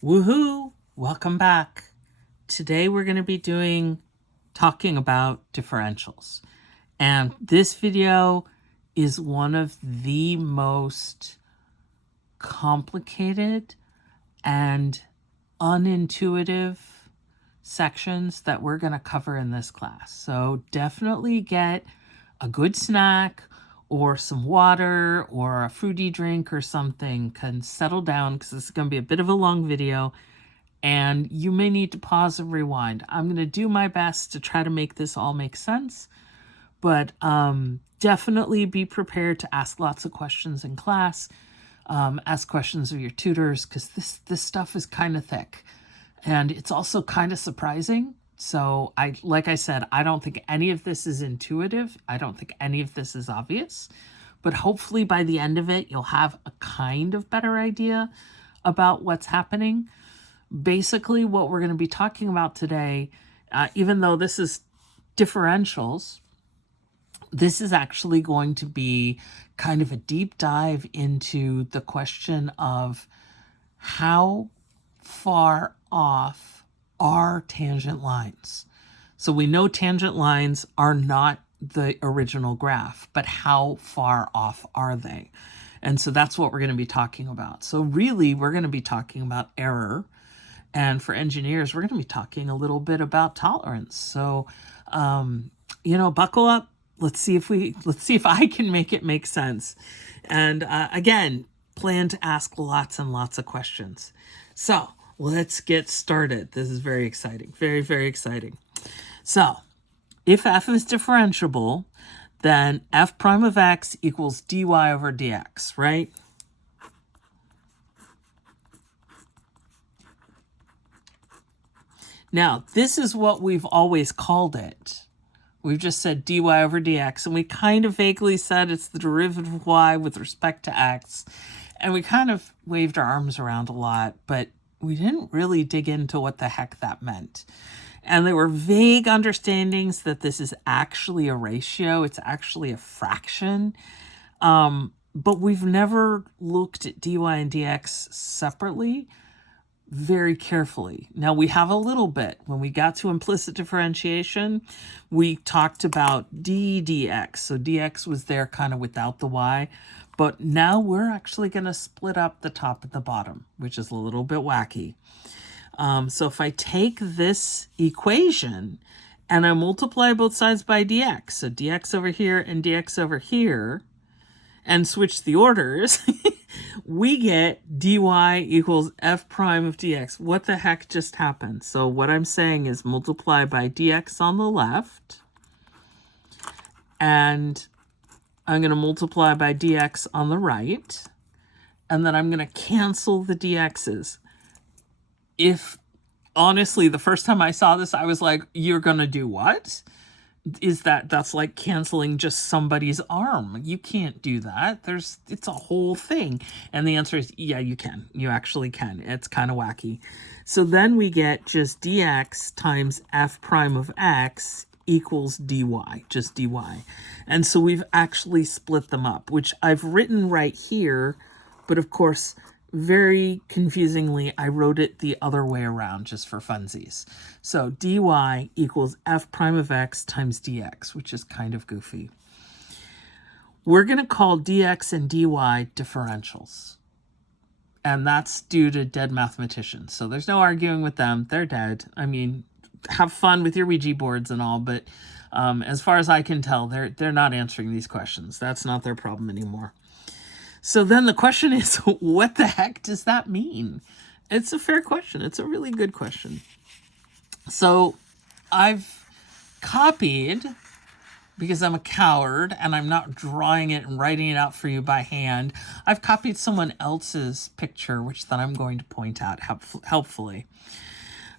Woohoo! Welcome back. Today we're going to be talking about differentials. And this video is one of the most complicated and unintuitive sections that we're going to cover in this class. So definitely get a good snack or some water or a fruity drink or something. Can settle down because this is going to be a bit of a long video and you may need to pause and rewind. I'm going to do my best to try to make this all make sense, but definitely be prepared to ask lots of questions in class. Ask questions of your tutors because this stuff is kind of thick and it's also kind of surprising. So like I said, I don't think any of this is intuitive. I don't think any of this is obvious, but hopefully by the end of it, you'll have a kind of better idea about what's happening. Basically, what we're going to be talking about today, even though this is differentials, this is actually going to be kind of a deep dive into the question of how far off are tangent lines. So we know tangent lines are not the original graph, but how far off are they? And so that's what we're going to be talking about. So really, we're going to be talking about error. And for engineers, we're going to be talking a little bit about tolerance. So, buckle up. Let's see if I can make it make sense. And again, plan to ask lots and lots of questions. So let's get started. This is very exciting. Very, very exciting. So if f is differentiable, then f prime of x equals dy over dx, right? Now, this is what we've always called it. We've just said dy over dx, and we kind of vaguely said it's the derivative of y with respect to x. And we kind of waved our arms around a lot, but we didn't really dig into what the heck that meant. And there were vague understandings that this is actually a ratio. It's actually a fraction. But we've never looked at dy and dx separately very carefully. Now we have a little bit. When we got to implicit differentiation, we talked about d dx. So dx was there kind of without the y. But now we're actually going to split up the top and the bottom, which is a little bit wacky. So if I take this equation and I multiply both sides by dx, so dx over here and dx over here, and switch the orders, we get dy equals f prime of dx. What the heck just happened? So what I'm saying is multiply by dx on the left, and I'm going to multiply by dx on the right, and then I'm going to cancel the dx's. Honestly, the first time I saw this, I was like, you're going to do what? That's like canceling just somebody's arm. You can't do that. It's a whole thing. And the answer is, yeah, you can. You actually can. It's kind of wacky. So then we get just dx times f prime of x equals dy, just dy. And so we've actually split them up, which I've written right here, but of course, very confusingly, I wrote it the other way around just for funsies. So dy equals f prime of x times dx, which is kind of goofy. We're going to call dx and dy differentials. And that's due to dead mathematicians. So there's no arguing with them. They're dead. I mean, have fun with your Ouija boards and all, but as far as I can tell, they're not answering these questions. That's not their problem anymore. So then the question is, what the heck does that mean? It's a fair question. It's a really good question. So I've copied, because I'm a coward and I'm not drawing it and writing it out for you by hand, I've copied someone else's picture, which then I'm going to point out helpfully.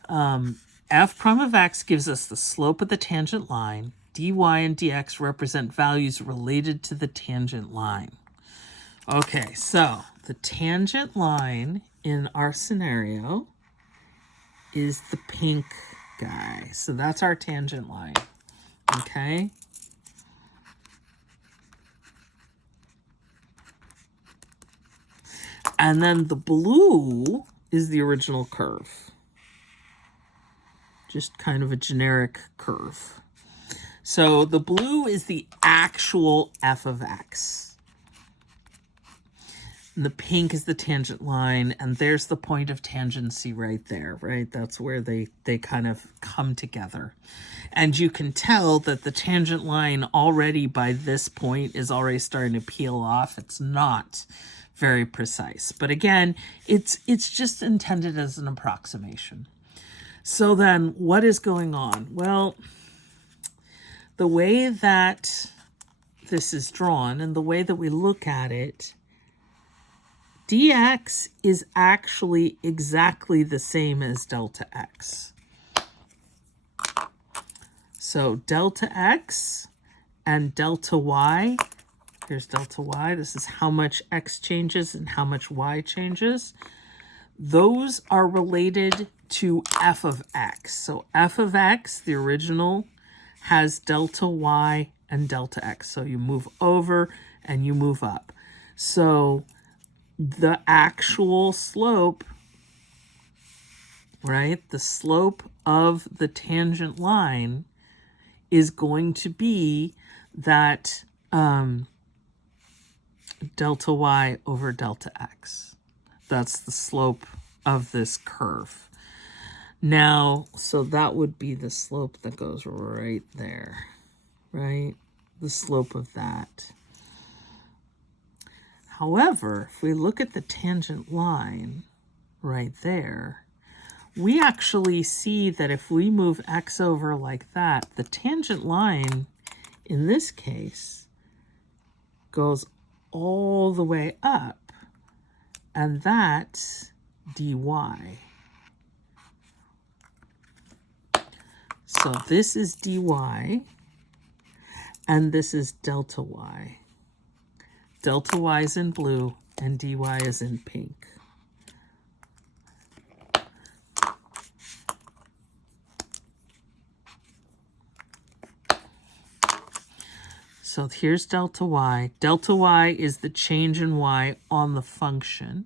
F prime of x gives us the slope of the tangent line. Dy and dx represent values related to the tangent line. Okay, so the tangent line in our scenario is the pink guy. So that's our tangent line, okay? And then the blue is the original curve. Just kind of a generic curve. So the blue is the actual f of x. And the pink is the tangent line, and there's the point of tangency right there, right? That's where they kind of come together. And you can tell that the tangent line already by this point is already starting to peel off. It's not very precise. But again, it's just intended as an approximation. So then what is going on? Well, the way that this is drawn and the way that we look at it, dx is actually exactly the same as delta x. So delta x and delta y, here's delta y, this is how much x changes and how much y changes. Those are related to f of x. So f of x, the original, has delta y and delta x. So you move over and you move up. So the actual slope, right, the slope of the tangent line is going to be that delta y over delta x. That's the slope of this curve. Now, so that would be the slope that goes right there, right? The slope of that. However, if we look at the tangent line right there, we actually see that if we move x over like that, the tangent line in this case goes all the way up, and that's dy. So this is dy, and this is delta y. Delta y is in blue, and dy is in pink. So here's delta y. Delta y is the change in y on the function,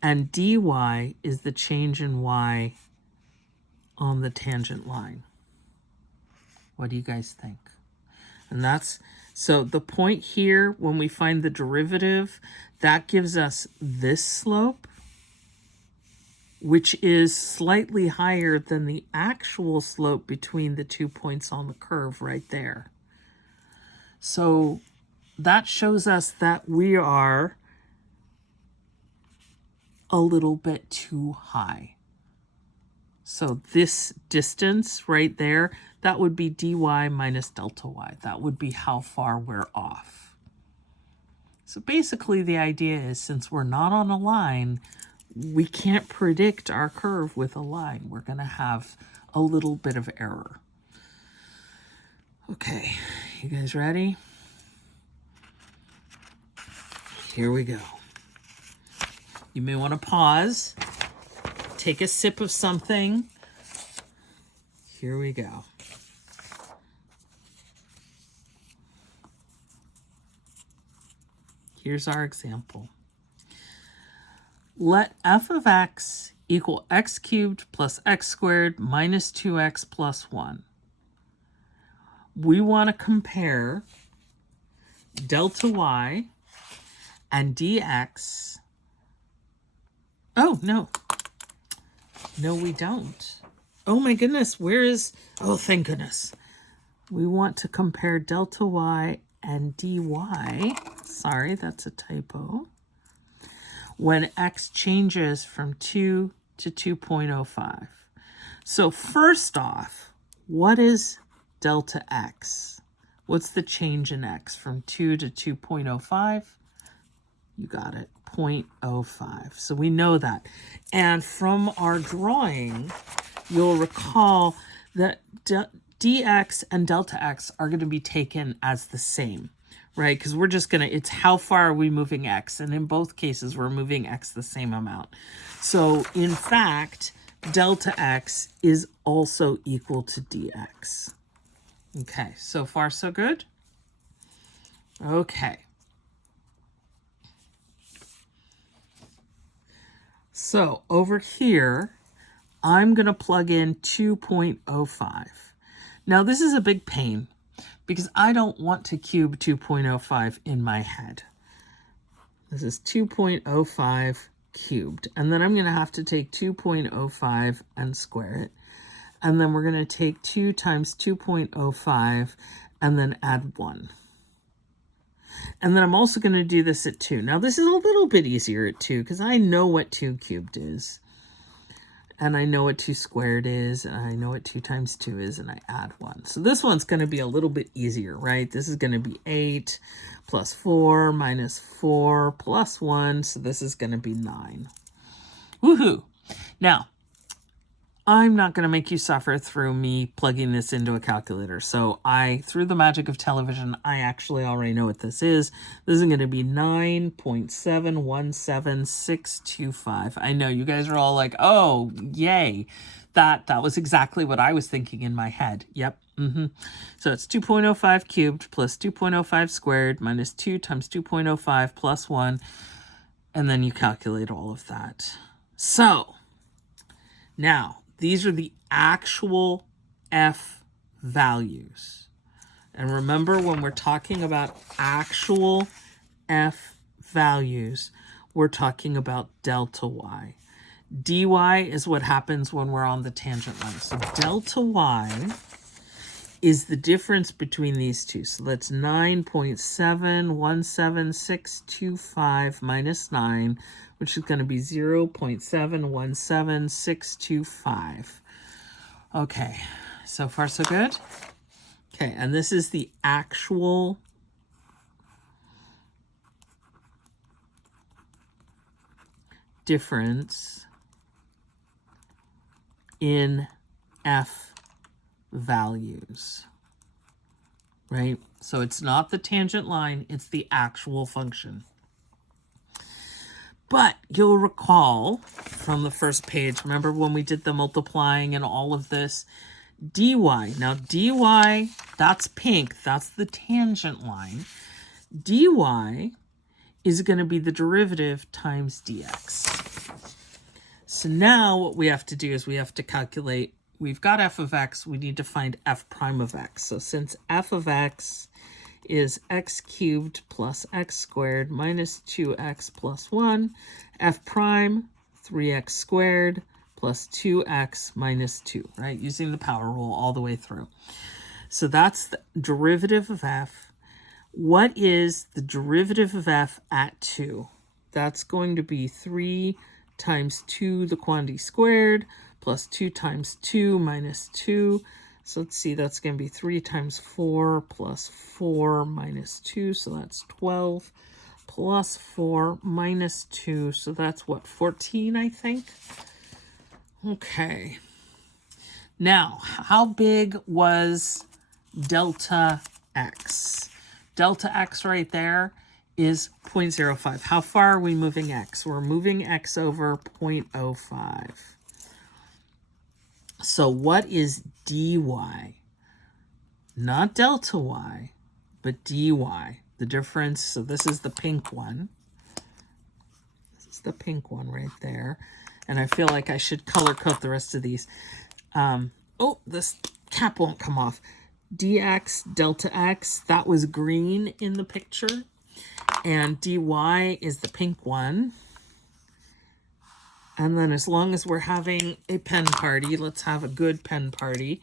and dy is the change in y on the tangent line. What do you guys think? And that's, so the point here, when we find the derivative, that gives us this slope, which is slightly higher than the actual slope between the 2 points on the curve right there. So that shows us that we are a little bit too high. So this distance right there, that would be dy minus delta y. That would be how far we're off. So basically the idea is, since we're not on a line, we can't predict our curve with a line. We're going to have a little bit of error. Okay, you guys ready? Here we go. You may want to pause, take a sip of something. Here we go. Here's our example. Let f of x equal x cubed plus x squared minus 2x plus 1. We want to compare delta y and dx. Oh, no. No, we don't. Oh, my goodness. Where is... Oh, thank goodness. We want to compare delta y and dy. Sorry, that's a typo. When x changes from 2 to 2.05. So first off, what is delta x? What's the change in x from 2 to 2.05? You got it, 0.05. So we know that. And from our drawing, you'll recall that dx and delta x are going to be taken as the same, right? Because we're just going to, it's how far are we moving x? And in both cases, we're moving x the same amount. So in fact, delta x is also equal to dx. Okay, so far so good? Okay. So over here, I'm going to plug in 2.05. Now this is a big pain because I don't want to cube 2.05 in my head. This is 2.05 cubed. And then I'm going to have to take 2.05 and square it. And then we're going to take 2 times 2.05 and then add 1. And then I'm also going to do this at 2. Now this is a little bit easier at 2 because I know what 2 cubed is. And I know what 2 squared is, and I know what 2 times 2 is, and I add 1. So this one's going to be a little bit easier, right? This is going to be 8 plus 4 minus 4 plus 1, so this is going to be 9. Woohoo! Now, I'm not going to make you suffer through me plugging this into a calculator. So through the magic of television, I actually already know what this is. This is going to be 9.717625. I know you guys are all like, oh, yay. That was exactly what I was thinking in my head. Yep. So it's 2.05 cubed plus 2.05 squared minus 2 times 2.05 plus 1. And then you calculate all of that. So now, these are the actual F values. And remember, when we're talking about actual F values, we're talking about delta y. dy is what happens when we're on the tangent line. So delta y is the difference between these two. So that's 9.717625 minus 9, which is going to be 0.717625. Okay, so far so good? Okay, and this is the actual difference in F values, right? So it's not the tangent line, it's the actual function. But you'll recall from the first page, remember when we did the multiplying and all of this, dy. Now dy, that's pink, that's the tangent line. Dy is going to be the derivative times dx. So now what we have to do is we have to calculate, we've got f of x, we need to find f prime of x. So since f of x is x cubed plus x squared minus 2x plus 1, f prime, 3x squared plus 2x minus 2, right? Using the power rule all the way through. So that's the derivative of f. What is the derivative of f at 2? That's going to be 3 times 2 the quantity squared plus 2 times 2 minus 2. So let's see, that's going to be 3 times 4 plus 4 minus 2. So that's 12 plus 4 minus 2. So that's what, 14, I think? Okay. Now, how big was delta x? Delta x right there is 0.05. How far are we moving x? We're moving x over 0.05. So what is dy? Not delta y, but dy. The difference, so this is the pink one. This is the pink one right there. And I feel like I should color code the rest of these. Oh, this cap won't come off. Dx, delta x, that was green in the picture. And dy is the pink one. And then as long as we're having a pen party, let's have a good pen party.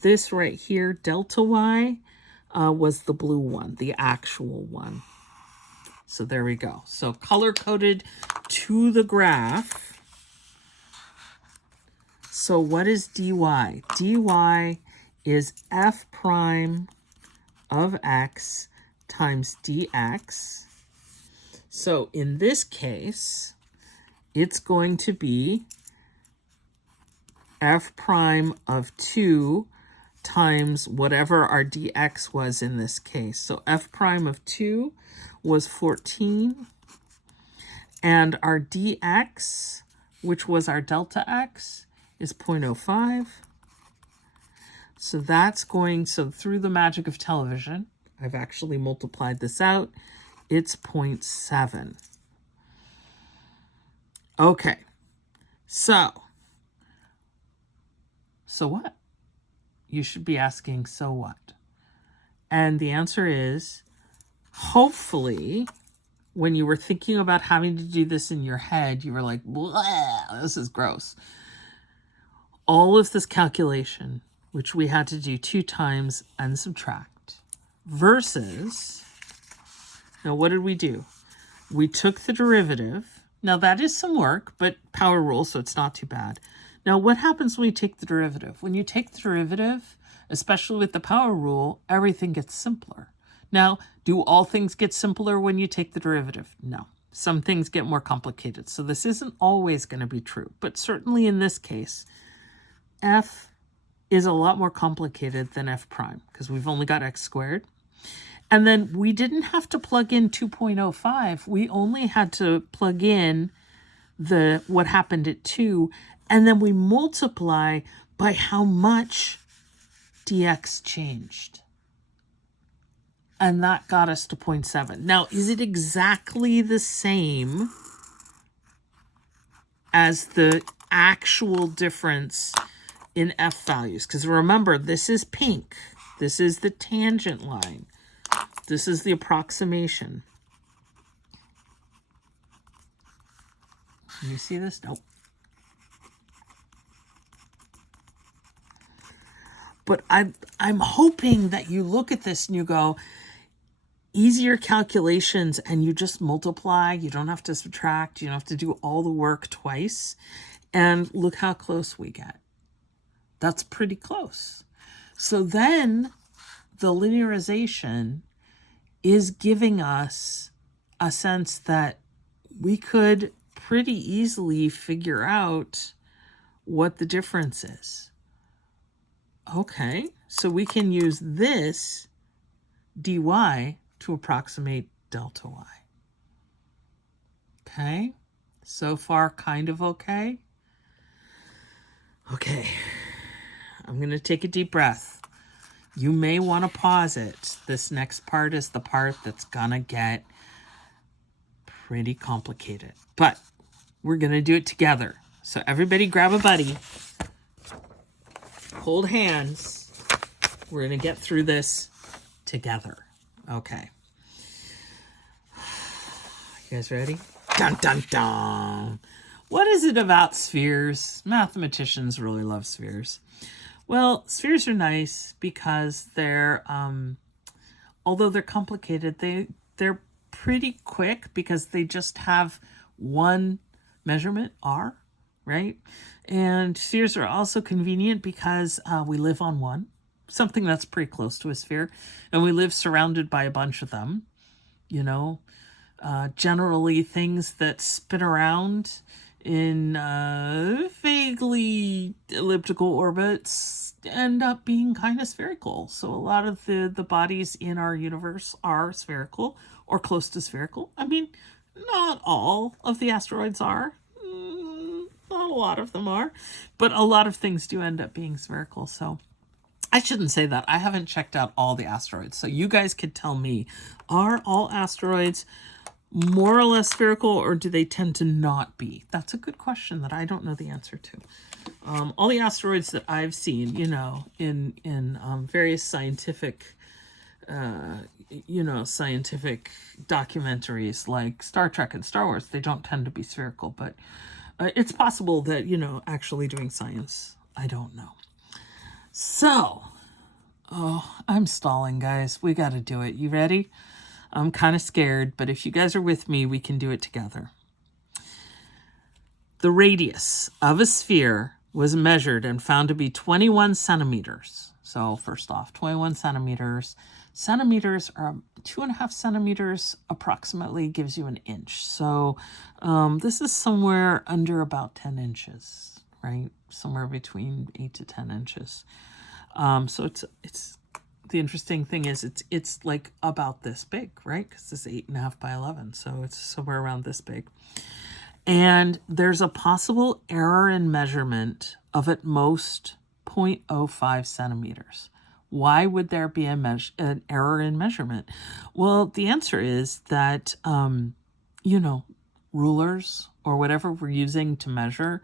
This right here, delta y, was the blue one, the actual one. So there we go. So color-coded to the graph. So what is dy? Dy is f prime of x times dx. So in this case, it's going to be f prime of 2 times whatever our dx was in this case. So f prime of 2 was 14. And our dx, which was our delta x, is 0.05. So that's going, so through the magic of television, I've actually multiplied this out. It's 0.7. Okay, so what? You should be asking, so what? And the answer is, hopefully, when you were thinking about having to do this in your head, you were like, this is gross. All of this calculation, which we had to do 2 times and subtract, versus, now what did we do? We took the derivative. Now that is some work, but power rule, so it's not too bad. Now what happens when you take the derivative? When you take the derivative, especially with the power rule, everything gets simpler. Now, do all things get simpler when you take the derivative? No. Some things get more complicated. So this isn't always going to be true. But certainly in this case, f is a lot more complicated than f prime because we've only got x squared. And then we didn't have to plug in 2.05. We only had to plug in what happened at 2. And then we multiply by how much dx changed. And that got us to 0.7. Now, is it exactly the same as the actual difference in f values? Because remember, this is pink. This is the tangent line. This is the approximation. Can you see this? Nope. But I'm hoping that you look at this and you go, easier calculations, and you just multiply. You don't have to subtract. You don't have to do all the work twice. And look how close we get. That's pretty close. So then the linearization is giving us a sense that we could pretty easily figure out what the difference is. Okay, so we can use this dy to approximate delta y. Okay, so far kind of okay. Okay, I'm going to take a deep breath. You may want to pause it. This next part is the part that's going to get pretty complicated, but we're going to do it together. So everybody grab a buddy. Hold hands. We're going to get through this together. Okay. You guys ready? Dun, dun, dun. What is it about spheres? Mathematicians really love spheres. Well, spheres are nice because they're, although they're complicated, they're pretty quick because they just have one measurement, r, right? And spheres are also convenient because we live on one, something that's pretty close to a sphere, and we live surrounded by a bunch of them, you know. Generally things that spin around in vaguely elliptical orbits end up being kind of spherical. So a lot of the bodies in our universe are spherical or close to spherical. I mean, not all of the asteroids are. Not a lot of them are. But a lot of things do end up being spherical. So I shouldn't say that. I haven't checked out all the asteroids. So you guys could tell me, are all asteroids more or less spherical, or do they tend to not be? That's a good question that I don't know the answer to. All the asteroids that I've seen, you know, in various scientific, scientific documentaries like Star Trek and Star Wars, they don't tend to be spherical, but it's possible that, you know, actually doing science, I don't know. So, I'm stalling, guys. We got to do it. You ready? I'm kind of scared, but if you guys are with me, we can do it together. The radius of a sphere was measured and found to be 21 centimeters. So first off, 21 centimeters. Centimeters are 2.5 centimeters approximately gives you an inch. So this is somewhere under about 10 inches, right? Somewhere between 8 to 10 inches. So it's the interesting thing is it's like about this big, right? Because it's 8.5 by 11, so it's somewhere around this big. And there's a possible error in measurement of at most 0.05 centimeters. Why would there be an error in measurement? Well, the answer is that, rulers or whatever we're using to measure,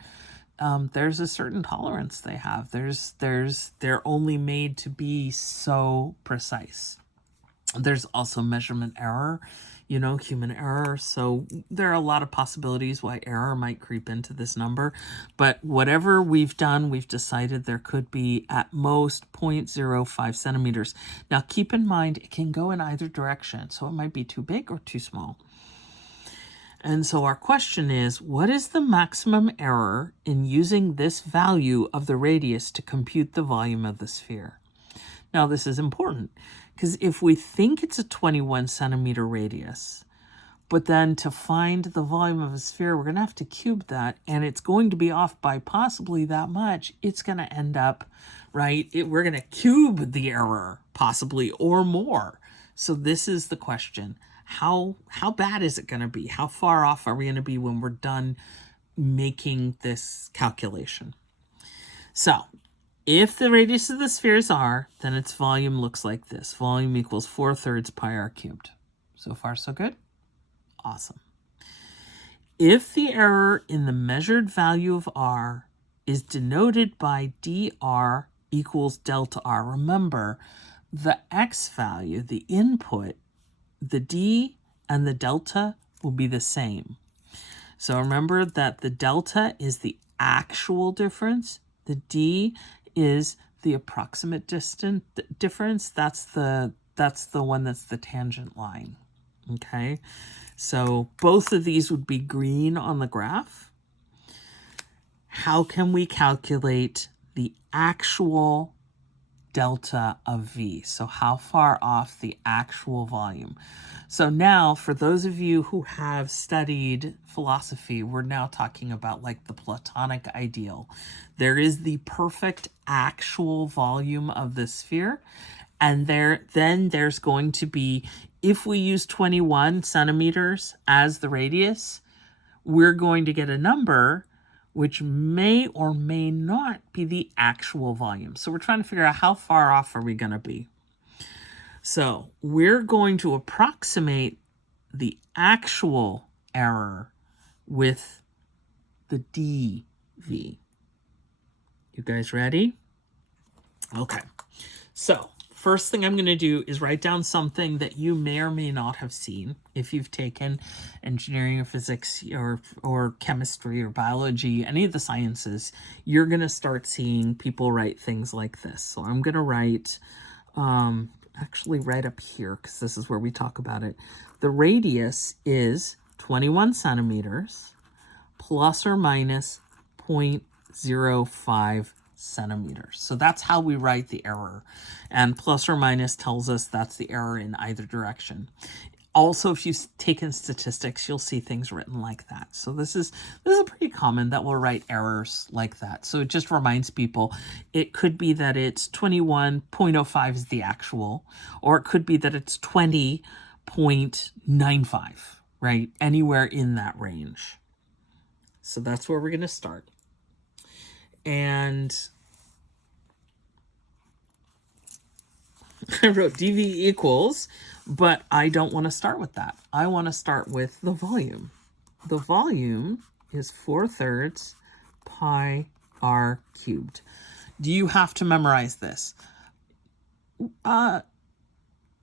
there's a certain tolerance they have. They're only made to be so precise. There's also measurement error, human error. So there are a lot of possibilities why error might creep into this number. But whatever we've done, we've decided there could be at most 0.05 centimeters. Now, keep in mind, it can go in either direction. So it might be too big or too small. And so our question is, what is the maximum error in using this value of the radius to compute the volume of the sphere? Now, this is important because if we think it's a 21 centimeter radius, but then to find the volume of a sphere, we're going to have to cube that, and it's going to be off by possibly that much. It's going to end up, right? We're going to cube the error possibly or more. So this is the question. How bad is it going to be? How far off are we going to be when we're done making this calculation? So if the radius of the sphere is r, then its volume looks like this. Volume equals 4/3 pi r cubed. So far, so good? Awesome. If the error in the measured value of r is denoted by dr equals delta r, remember the x value, the input, the d and the delta will be the same. So remember that the delta is the actual difference. The d is the approximate difference. That's the one that's the tangent line. Okay, so both of these would be green on the graph. How can we calculate the actual delta of V? So how far off the actual volume? So now, for those of you who have studied philosophy, we're now talking about like the Platonic ideal. There is the perfect actual volume of the sphere, and then there's going to be, if we use 21 centimeters as the radius, we're going to get a number which may or may not be the actual volume. So we're trying to figure out how far off are we going to be. So we're going to approximate the actual error with the dV. You guys ready? Okay. So first thing I'm going to do is write down something that you may or may not have seen if you've taken engineering or physics or chemistry or biology, any of the sciences. You're going to start seeing people write things like this. So I'm going to write, actually right up here, because this is where we talk about it. The radius is 21 centimeters plus or minus 0.05 centimeters. So that's how we write the error. And plus or minus tells us that's the error in either direction. Also, if you've taken statistics, you'll see things written like that. So this is pretty common that we'll write errors like that. So it just reminds people, it could be that it's 21.05 is the actual, or it could be that it's 20.95, right? Anywhere in that range. So that's where we're going to start. And I wrote dV equals, but I don't want to start with that. I want to start with the volume. The volume is 4/3 pi r cubed. Do you have to memorize this? I'm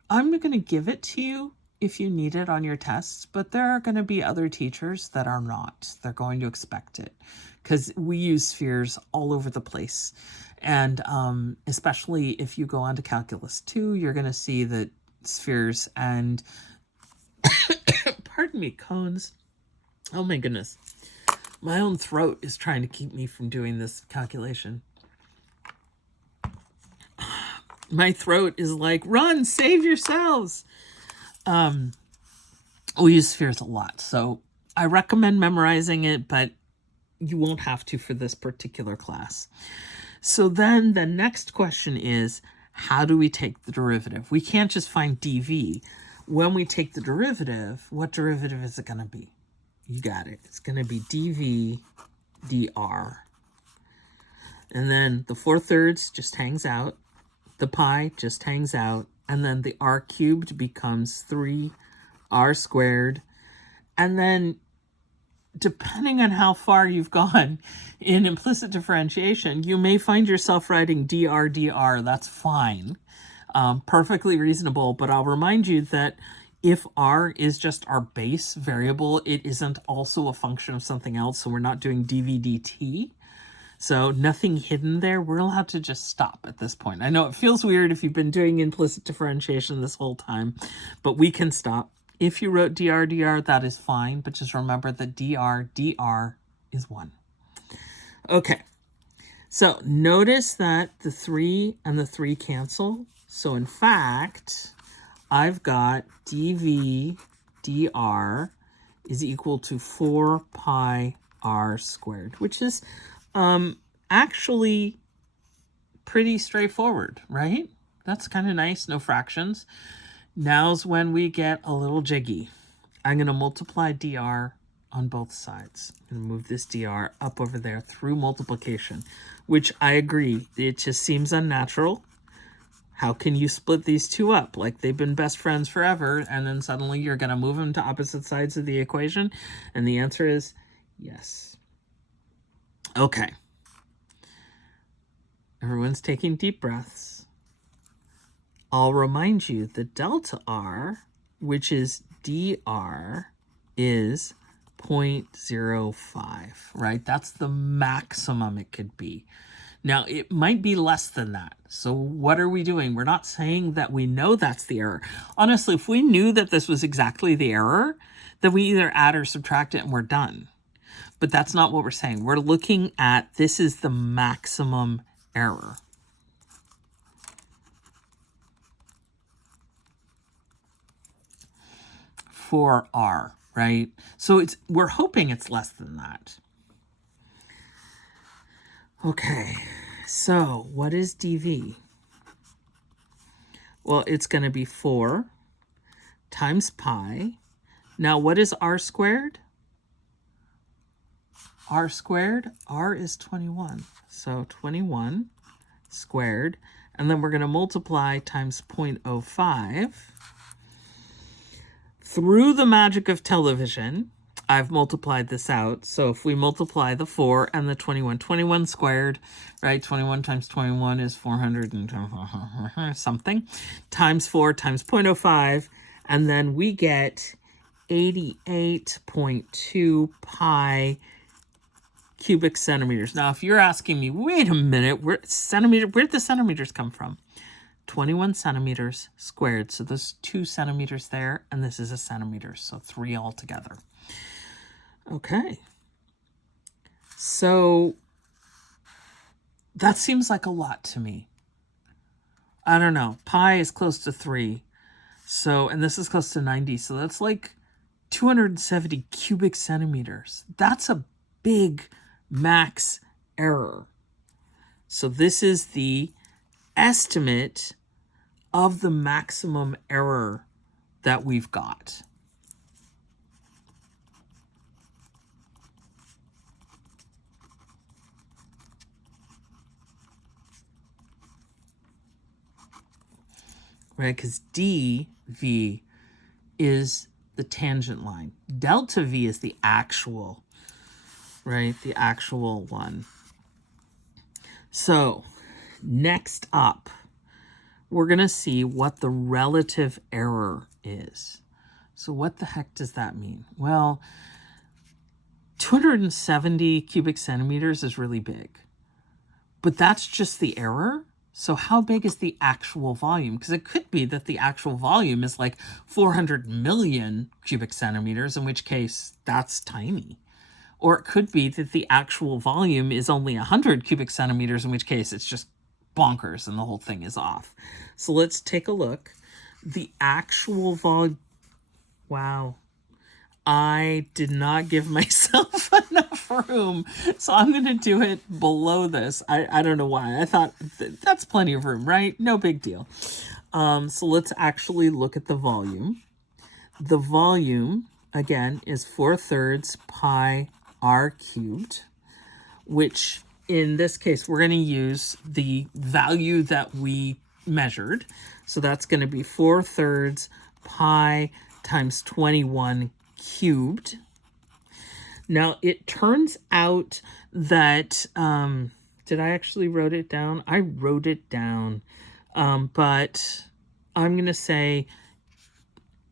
going to give it to you if you need it on your tests, but there are going to be other teachers that are not. They're going to expect it because we use spheres all over the place. And especially if you go on to Calculus 2, you're going to see that spheres and, pardon me, cones. Oh my goodness. My own throat is trying to keep me from doing this calculation. My throat is like, run, save yourselves. We use spheres a lot, so I recommend memorizing it, but you won't have to for this particular class. So then the next question is, how do we take the derivative? We can't just find dV. When we take the derivative, what derivative is it going to be? You got it. It's going to be dV dr. And then the 4/3 just hangs out. The pi just hangs out. And then the r cubed becomes 3r squared. And then depending on how far you've gone in implicit differentiation, you may find yourself writing dr. That's fine. Perfectly reasonable, but I'll remind you that if r is just our base variable, it isn't also a function of something else, so we're not doing dv dt. So nothing hidden there. We're allowed to just stop at this point. I know it feels weird if you've been doing implicit differentiation this whole time, but we can stop. If you wrote dr, that is fine, but just remember that dr is 1. Okay, so notice that the 3 and the 3 cancel. So in fact, I've got dv dr is equal to 4 pi r squared, which is actually pretty straightforward, right? That's kind of nice, no fractions. Now's when we get a little jiggy. I'm going to multiply dr on both sides. I'm going to move this dr up over there through multiplication, which I agree, it just seems unnatural. How can you split these two up? Like they've been best friends forever, and then suddenly you're going to move them to opposite sides of the equation? And the answer is yes. Okay. Everyone's taking deep breaths. I'll remind you that delta r, which is dr, is 0.05, right? That's the maximum it could be. Now, it might be less than that. So what are we doing? We're not saying that we know that's the error. Honestly, if we knew that this was exactly the error, then we either add or subtract it and we're done. But that's not what we're saying. We're looking at this is the maximum error. For r, right? So we're hoping it's less than that. Okay, so what is dv? Well, it's going to be 4 times pi. Now, what is r squared? R squared, r is 21. So 21 squared. And then we're going to multiply times 0.05. Through the magic of television, I've multiplied this out. So if we multiply the 4 and the 21 squared, right? 21 times 21 is 400 and something, times 4 times 0.05, and then we get 88.2 pi cubic centimeters. Now, if you're asking me, wait a minute, where'd the centimeters come from? 21 centimeters squared. So there's 2 centimeters there, and this is a centimeter. So 3 altogether. Okay. So that seems like a lot to me. I don't know. Pi is close to 3. So, and this is close to 90. So that's like 270 cubic centimeters. That's a big max error. So this is the estimate of the maximum error that we've got. Right, because dv is the tangent line. Delta v is the actual, right? The actual one. So next up, we're going to see what the relative error is. So what the heck does that mean? Well, 270 cubic centimeters is really big, but that's just the error. So how big is the actual volume? Because it could be that the actual volume is like 400 million cubic centimeters, in which case that's tiny. Or it could be that the actual volume is only 100 cubic centimeters, in which case it's just bonkers and the whole thing is off. So let's take a look. The actual volume, wow. I did not give myself enough room, so I'm going to do it below this. I don't know why. I thought that's plenty of room, right? No big deal. So let's actually look at the volume. The volume, again, is 4/3 pi r cubed, which in this case, we're going to use the value that we measured. So that's going to be 4/3 pi times 21 cubed. Now, it turns out that, did I actually wrote it down? I wrote it down, but I'm going to say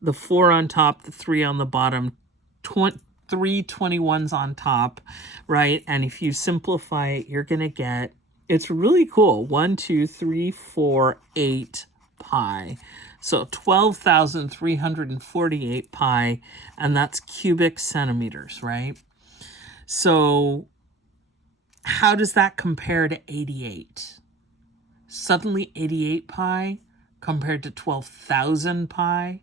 the 4 on top, the 3 on the bottom, 3 21s on top, right? And if you simplify it, you're going to get, it's really cool. 1, 2, 3, 4, 8 pi. So 12,348 pi, and that's cubic centimeters, right? So how does that compare to 88? Suddenly 88 pi compared to 12,000 pi?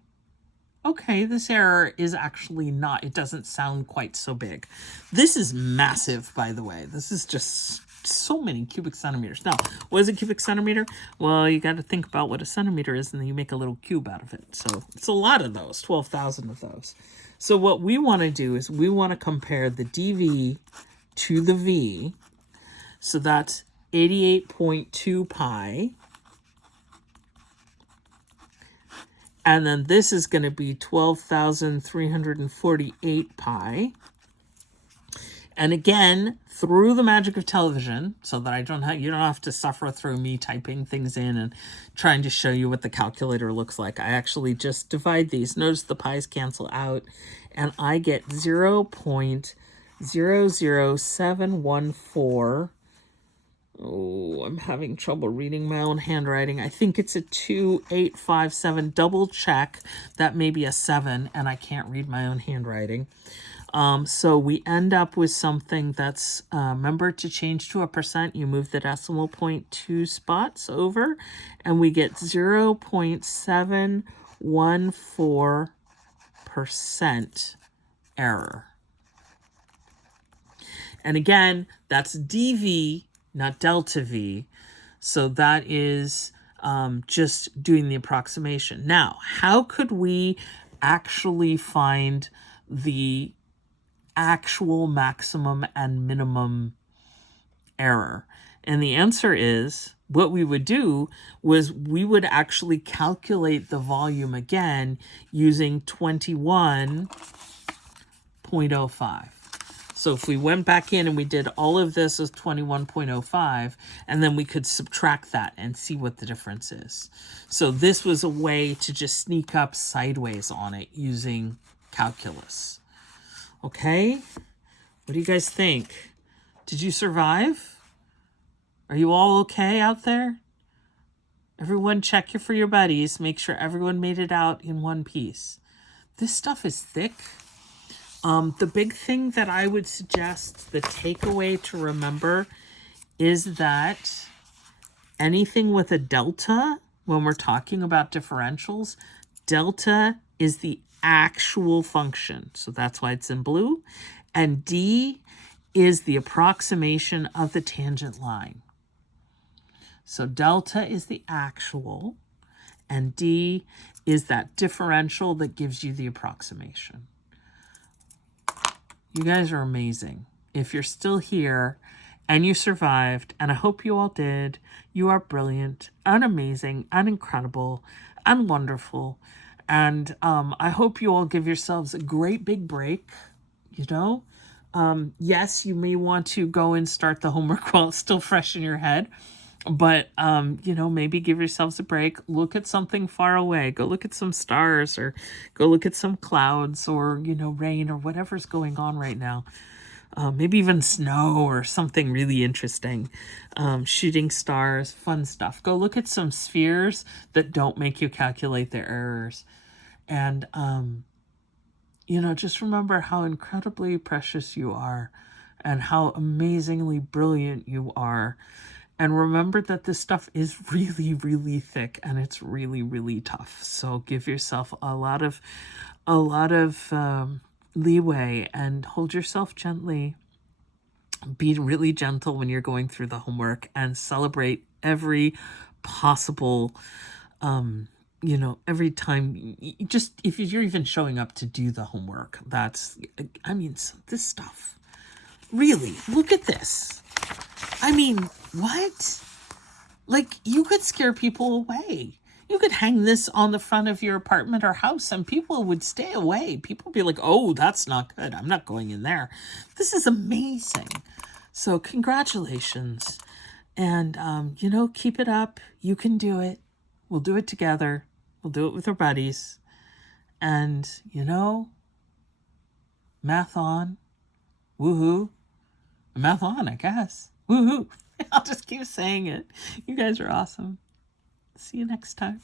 Okay, this error is actually not, it doesn't sound quite so big. This is massive, by the way. This is just so many cubic centimeters. Now, what is a cubic centimeter? Well, you got to think about what a centimeter is, and then you make a little cube out of it. So it's a lot of those, 12,000 of those. So what we want to do is we want to compare the dV to the V. So that's 88.2 pi. And then this is going to be 12,348 pi. And again, through the magic of television, so that you don't have to suffer through me typing things in and trying to show you what the calculator looks like. I actually just divide these. Notice the pi's cancel out, and I get 0.00714. Oh, I'm having trouble reading my own handwriting. I think it's a 2857. Double check. That may be a 7, and I can't read my own handwriting. So we end up with something that's, remember to change to a percent, you move the decimal point 2 spots over, and we get 0.714% error. And again, that's dV, not delta V. So that is just doing the approximation. Now, how could we actually find the actual maximum and minimum error? And the answer is, what we would do was we would actually calculate the volume again using 21.05. So if we went back in and we did all of this as 21.05, and then we could subtract that and see what the difference is. So this was a way to just sneak up sideways on it using calculus. Okay? What do you guys think? Did you survive? Are you all okay out there? Everyone check for your buddies. Make sure everyone made it out in one piece. This stuff is thick. The big thing that I would suggest, the takeaway to remember, is that anything with a delta, when we're talking about differentials, delta is the actual function. So that's why it's in blue. And D is the approximation of the tangent line. So delta is the actual, and D is that differential that gives you the approximation. You guys are amazing. If you're still here and you survived, and I hope you all did, you are brilliant and amazing and incredible and wonderful. And I hope you all give yourselves a great big break, you know. Yes, you may want to go and start the homework while it's still fresh in your head. But, you know, maybe give yourselves a break. Look at something far away. Go look at some stars, or go look at some clouds, or, you know, rain, or whatever's going on right now. Maybe even snow or something really interesting. Shooting stars, fun stuff. Go look at some spheres that don't make you calculate their errors. And, you know, just remember how incredibly precious you are and how amazingly brilliant you are. And remember that this stuff is really, really thick, and it's really, really tough. So give yourself a lot of leeway and hold yourself gently. Be really gentle when you're going through the homework, and celebrate every possible, you know, every time. Just if you're even showing up to do the homework, that's, I mean, this stuff. Really, look at this. I mean, what? Like, you could scare people away. You could hang this on the front of your apartment or house and people would stay away. People would be like, oh, that's not good. I'm not going in there. This is amazing. So congratulations. And, keep it up. You can do it. We'll do it together. We'll do it with our buddies. And, math on. Woohoo. Math on, I guess. Woohoo. I'll just keep saying it. You guys are awesome. See you next time.